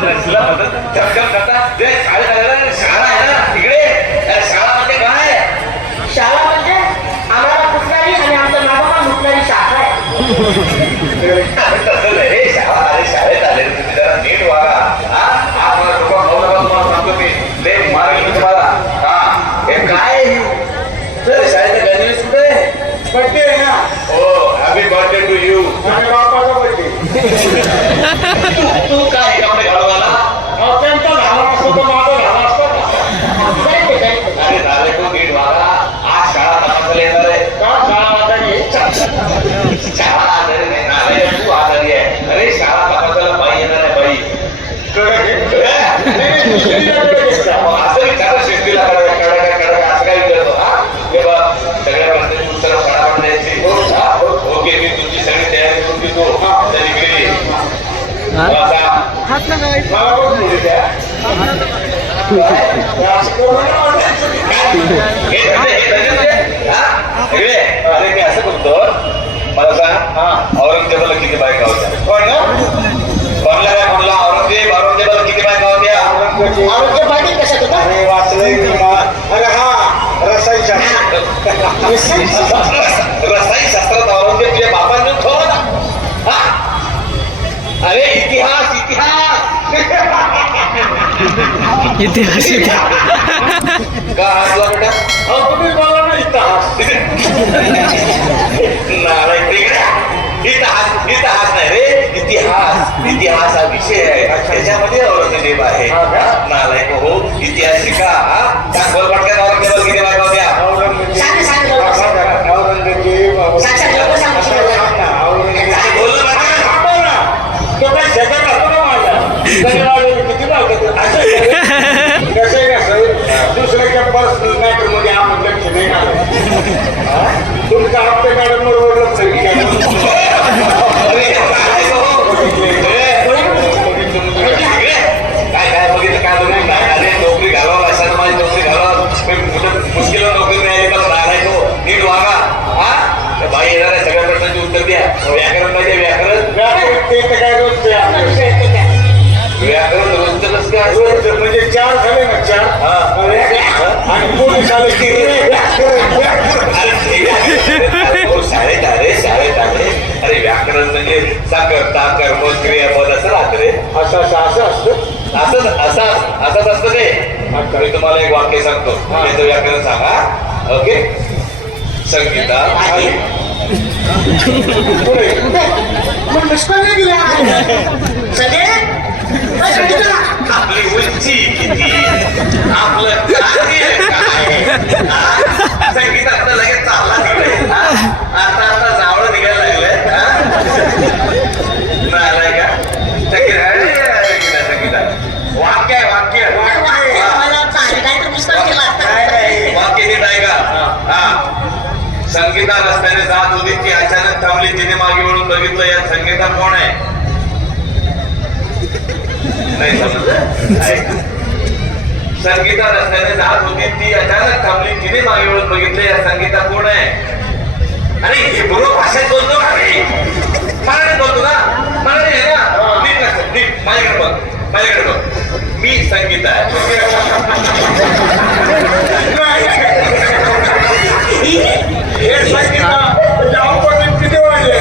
शाळा आहे ना तिकडे. शाळा म्हणजे काय? शाळा म्हणजे आम्हाला कुठलाही आणि आमचं नावा कुठलाही शाखा आहे. तसं नाही रे, शाळा आले, शाळेत आले तुम्ही जरा नीट वागा. हा मला तुम्हाला सांगतो मी ते मार्ग तुम्हाला. हा हे काय शाळेत गणवेश कुठे? बर्थडे आहे ना. हो हॅपी बर्थडे टू यू. माझ्या बापाचा बर्थडे. तू काय कपडे घालून आला? त्यांचा झाला असतो तर माझा झाला असतो का? अरे झाले तू नीट वागा. आज शाळा तपासायला येणार आहे. का शाळा वाटायची? शाळा आजारी नाही ना, अरे तू आजारी आहे. अरे शाळा तपासायला बाई येणार आहे, बाई. असं विचार शिस्तीला कडक असं काय विचारतो. हा हे बघ सगळ्या प्रश्नांची उत्तरं फटाफट द्यायची. ओके मी तुमची सगळी तयारी करून देतो. तर इकडे ये. मला पण मुली द्या. असं करू अरे मी असं करतो, मला सांग औरंगजेबाला किती बायका होत्या? कोणला काय म्हणला? औरंगजेबाला किती बायका होत्या? आरोग्य पाठी कशात होता? अरे वाचलंय मी. अरे हा रसायच्या. रसायन शास्त्रात औरंगजेब तुझ्या बापांनी ठेवला. अरे इतिहास का हसला बेटा? तुम्ही मला नाही इतिहास. इतिहास नाही रे, इतिहास हा विषय आहे. त्याच्यामध्ये औरंगजेब आहे. नालायक हो, इतिहास शिका. बोल पटकन औरंगजेबाला किती बायका होत्या? सांग सांग लवकर सांग. औरंगजेब सांग सांग लवकर सांग. बोललं पटकन. थांबव ना. तो काही जगत असतो ना माझा. किती बायका कसं दुसऱ्याच्या पर्सनल मॅटर मध्ये आपण लक्ष नाही घालायचं. तुमच्या हप्ते मॅडम बरोबर लक्ष काय बघितलं काय तुम्ही? काय नोकरी घालवा, अशाने माझी नोकरी घालवा. मुश्किल नोकरी मिळाली पण राहिलाय तो. नीट वागा. हा बाई येणार आहे, सगळ्या प्रश्नांची उत्तर द्या. व्याकरण पाहिजे, व्याकरण. ते तर काय रोजचं व्याकरण रोजचं कसं काय? रोजचं म्हणजे 4 झाले ना 4. आणि पोलीस आले की शाळेत आले. अरे व्याकरण म्हणजे साकरता कर्म क्रियापद असं राहत रे. असं असतं. असंच असतं ते. मी तुम्हाला एक वाक्य सांगतो, त्याचं व्याकरण सांगा. ओके. संगीता मग पुष्पा नाही दिला सगळे आपली उंची किती, आपलं कार्य काय. संगीता आता लगेच चालला तिकडे. आता जावळ निघायला लागलंय. नाही का संगीता? वाक्य आहे, वाक्य वाक्य नीट आहे का? संगीता रस्त्याने जात होती, ती अचानक थांबली. तिने मागे वळून बघितलं, या संगीता कोण आहे? नाही समजलं? संगीता रस्त्याने जात होती, ती अचानक थांबली. तिने मागे वळून बघितलं, या संगीता कोण आहे? अरे हिब्रू भाषेत बोलतो का रे? मराठीत बोलतो ना? मराठी आहे ना? नीट लक्षात, नीट माझ्याकडे बघ. मी संगीता आहे. किती वाजले?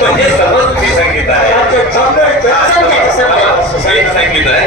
म्हणजे समज मी संगीता आहे. समजायचं. संगीत आहे.